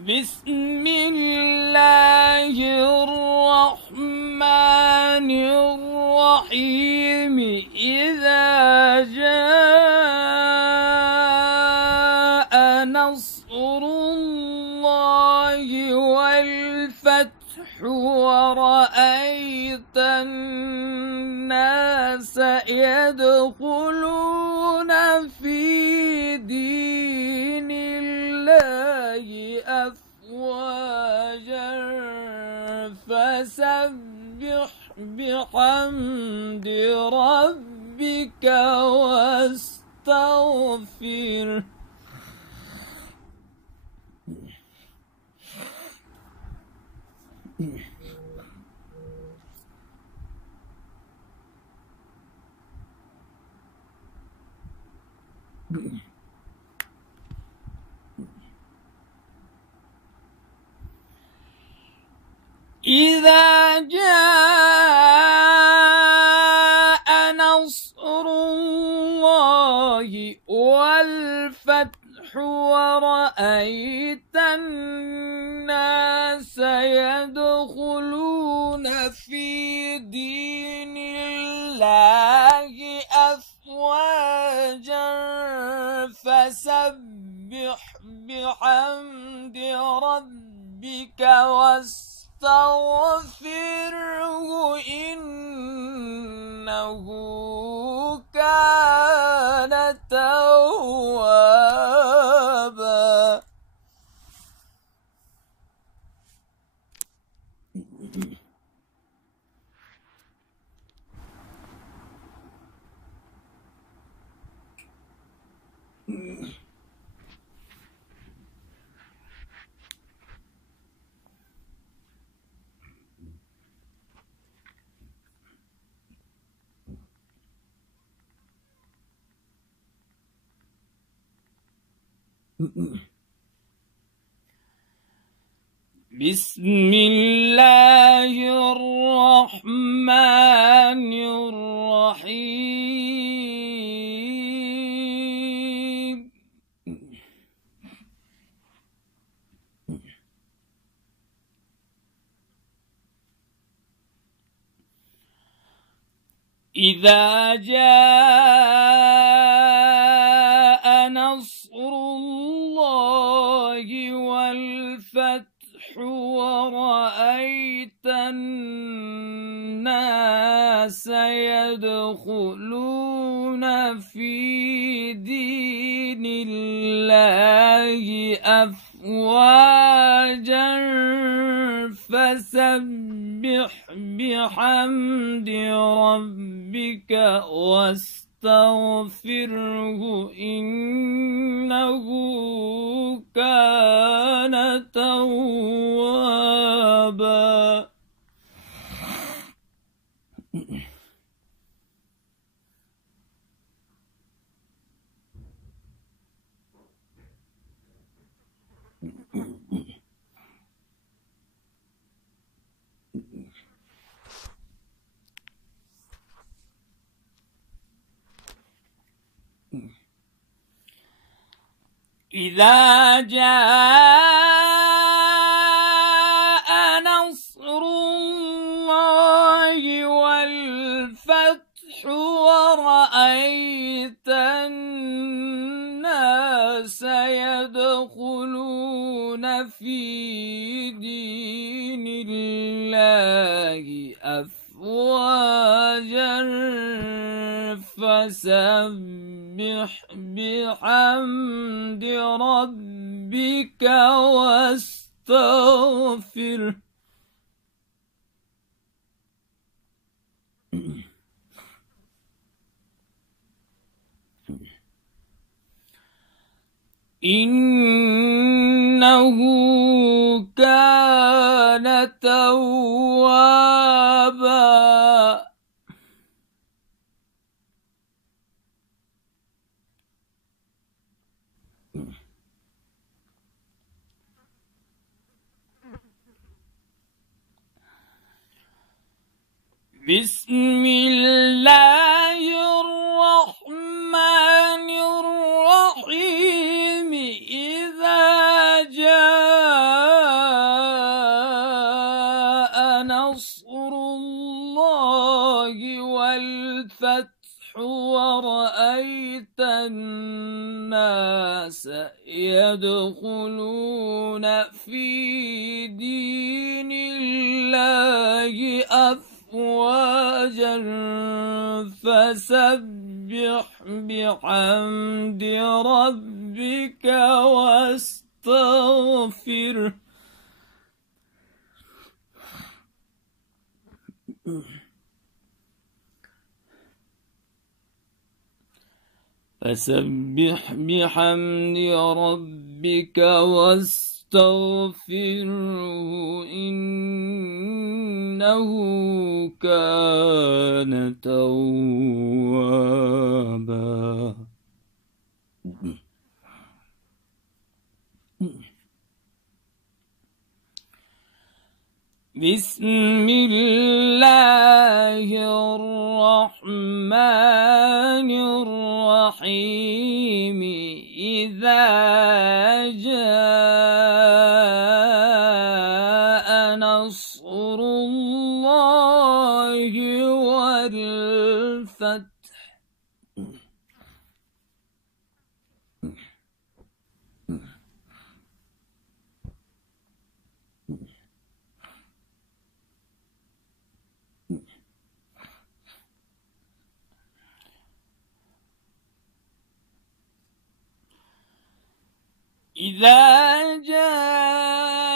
بسم الله الرحمن الرحيم إذا جاء نصر الله والفتح ورأيت الناس يدخلون في دين الله أفواجا فسبح بحمد ربك واستغفره. إذا جاء نصر الله والفتح ورأيت الناس يدخلون في دين الله أفواجا فسبح بحمد ربك واستغفره إنه كان توابا. بسم الله الرحمن الرحيم إذا جاء نصر الله والفتح ورأيت الناس يدخلون في دين الله أفواجا فسبح بحمد ربك واستغفره إنه كان توابا. إذا جاء نصر الله والفتح ورأيت الناس يدخلون في دين الله أفواجا فسبح بحمد ربك واستغفره إنه كان توابا. بسم الله الرحمن الرحيم إذا جاء يدخلون في دين الله أفواجا فسبح بحمد ربك واستغفره فسبح بحمد ربك واستغفره إنه كان توابا. بسم الله الرحمن الرحيم إذا جاء نصر الله والفتح إذا جاء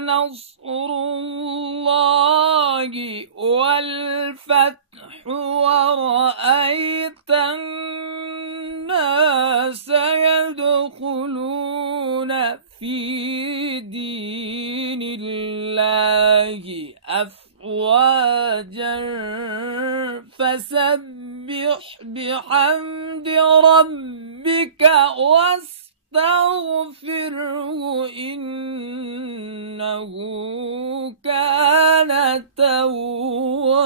نصر الله والفتح ورأيت الناس يدخلون في دين الله أفواجا فسبح بحمد ربك واستغفره إنه كان توابا.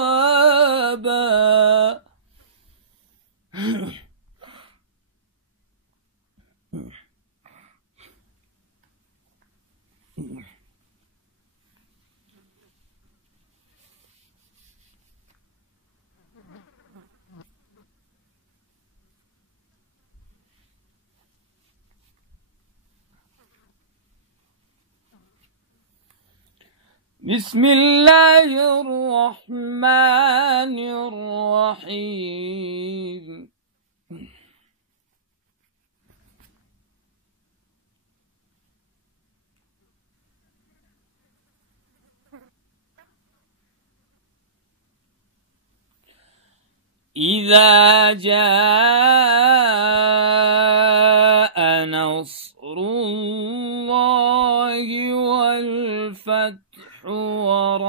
بسم الله الرحمن الرحيم إذا جاء نصر الله والفتح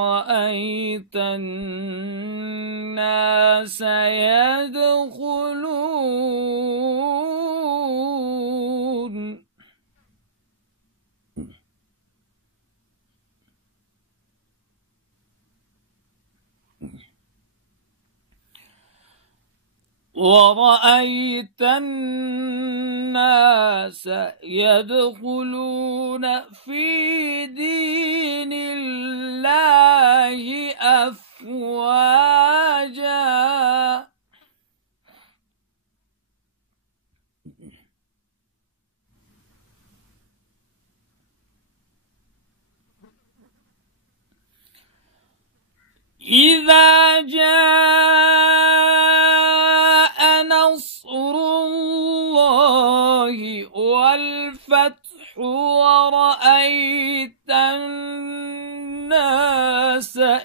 ورأيت الناس يدخلون في دين الله أفواجا إذا جاء نصر الله والفتح ورأيت الناس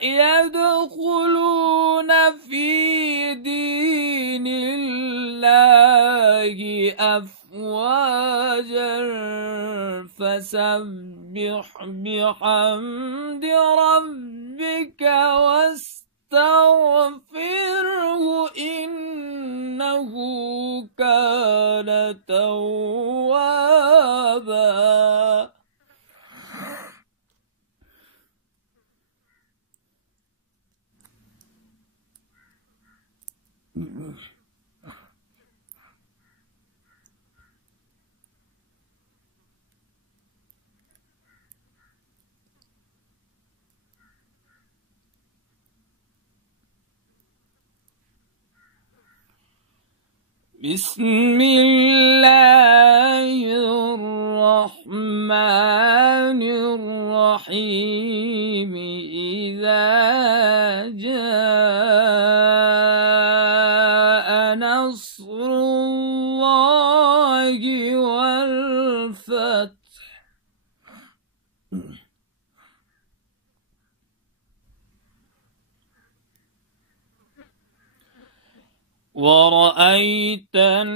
يدخلون في دين الله أفواجا فسبح بحمد ربك واستغفره إنه كان توابا. بسم الله الفتح ورأيت الناس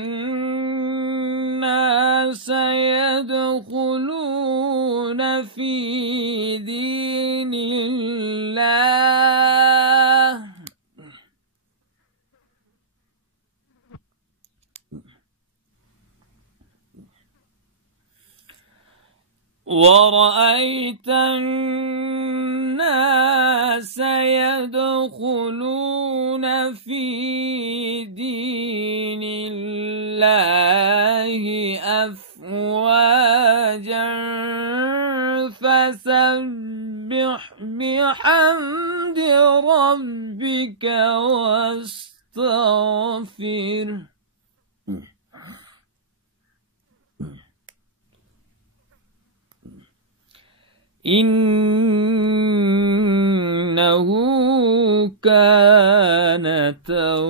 يدخلون في دين الله ورأيت الناس يدخلون في دين الله أفواجا فسبح بحمد ربك واستغفره إنه كان توابا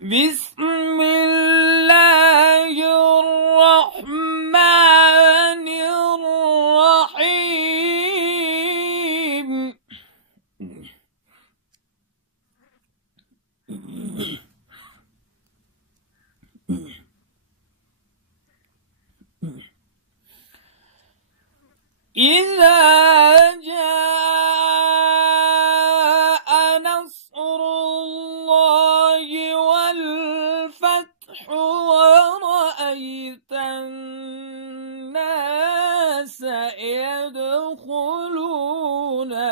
بسم الله الرحمن الرحيم إذا جاء نصر الله والفتح ورأيت الناس يدخلون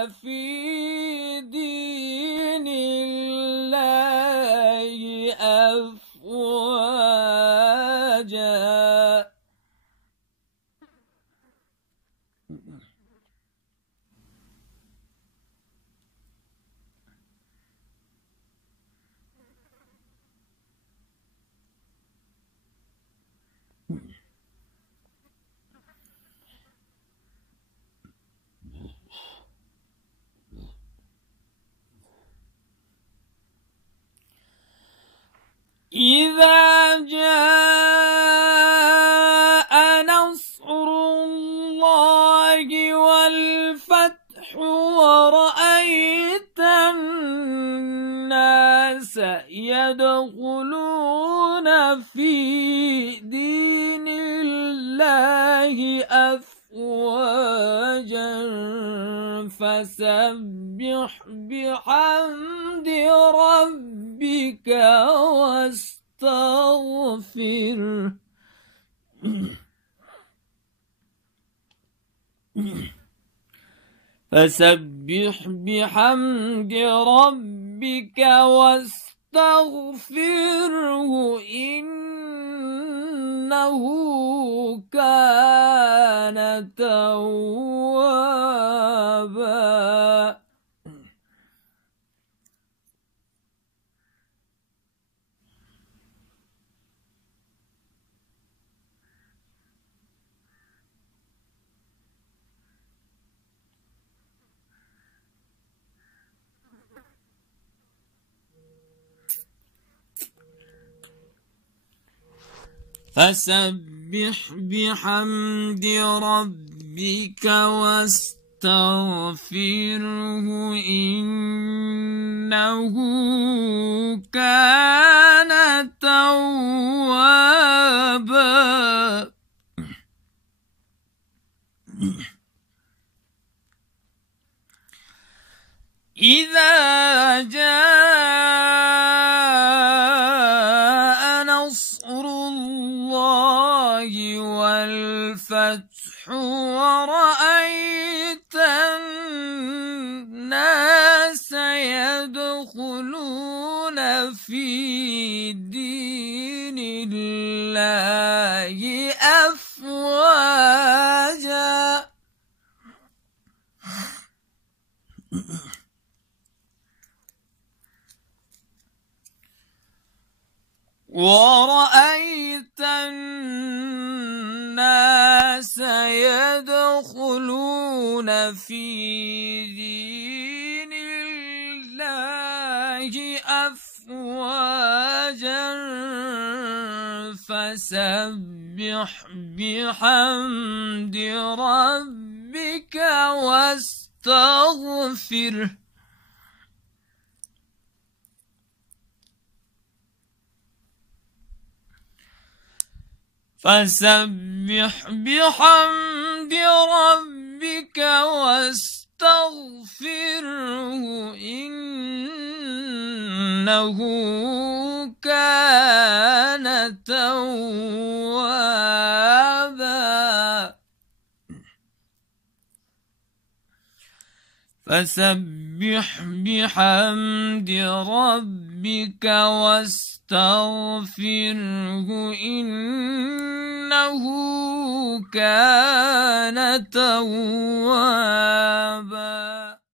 في دين الله أفواجا إذا جاء نصر الله والفتح ورأيت الناس يدخلون في دين الله أفواجا فسبح بحمد ربك واستغفره فسبح بحمد ربك واستغفره إنه كان توابا فسبح بحمد ربك واستغفره إنه كان توابا إذا جاء نصر الله والفتح ورأيت الناس يدخلون في دين الله أفواجا ورأيت الناس يدخلون في دين الله أفواجا فسبح بحمد ربك واستغفره فسبح بحمد ربك واستغفره إنه كان توابا فسبح بحمد ربك واستغفره إنه كان توابا